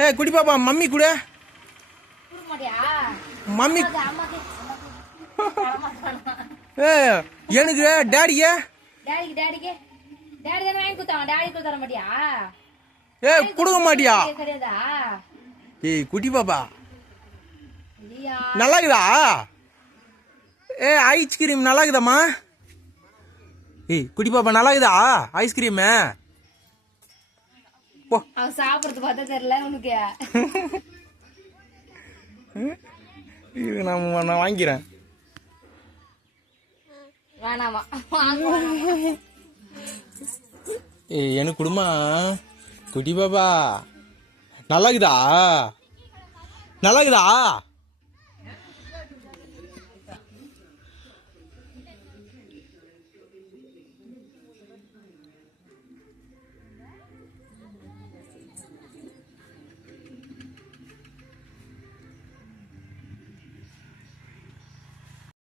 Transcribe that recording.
ஏ குடி பாப்பா மம்மி கூட. மம்மி. ஏ எனக்கு டாடிக்கு. டாடிக்கு டாடி தானே வாங்கி கொடுத்தாங்க டாடி கொடுத்து தர மாட்டியா? ஏ கொடுக்க மாட்டியா? ஏய் குட்டி பாப்பா. நல்லா இருக்குதா ஏ ஐஸ்கிரீம் நல்லா இருக்குதாம்மா ஏய் குட்டி பாப்பா நல்லா இருக்குதா ஐஸ்கிரீமு போ. அவன் சாப்பிடுறது பார்த்தா தெரியல உனக்கு. இது நான் நான் வாங்கிக்கிறேன். வேணாமா. எனக்கு குடுமா? குட்டி பாப்பா. நல்லா இருக்குதா நல்லா இருக்குதா